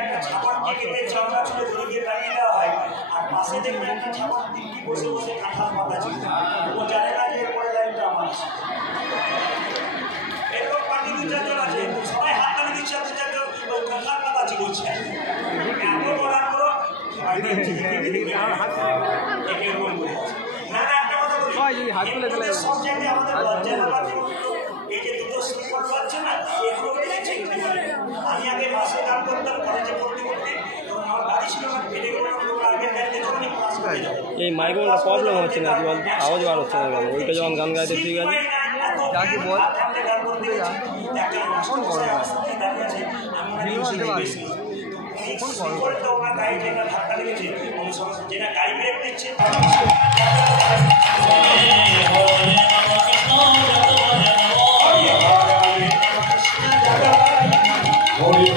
একটা ছাগলকে কেটে চামড়া ছুঁড়ে ধরে গিয়ে টানিয়ে দেওয়া হয়, আর পাশে দেখবেন একটা ছাগল দিব্যি বসে বসে কাঁঠাল পাতা ছিল, ও জানে না যে এরপরে লাইনটা আমার। এরকম পার্টি দু চারজন আছে, সবাই হাত তালি দিচ্ছে, দু চারজন কাঁঠাল পাতা চিবোচ্ছে। এত করার পরও না না, একটা কথা বলি, সব জায়গায় আমাদের লজ্জা না পাচ্ছে। এই যে দুটো স্লিপার পাচ্ছে না, এগুলো দেখছেন। আমি আগে বাসে কাম করতাম, কলেজে পড়তে পড়তে, এবং আমার গাড়ি ছিল না, ফেলে গেল আগে দেখতে যখন ক্লাস করে যাবো। এই মাইক্রোফোনটা প্রবলেম হচ্ছে না, কি বলতো, আওয়াজ বার হচ্ছে না কেন? ওইটা যখন গান গাইতে ঠিক আছে, যাকে বল গান করতে যান কোন বড় গাড়ি যেটা ধাক্কা লেগেছে, যেটা গাড়ি ব্রেক দিচ্ছে হরি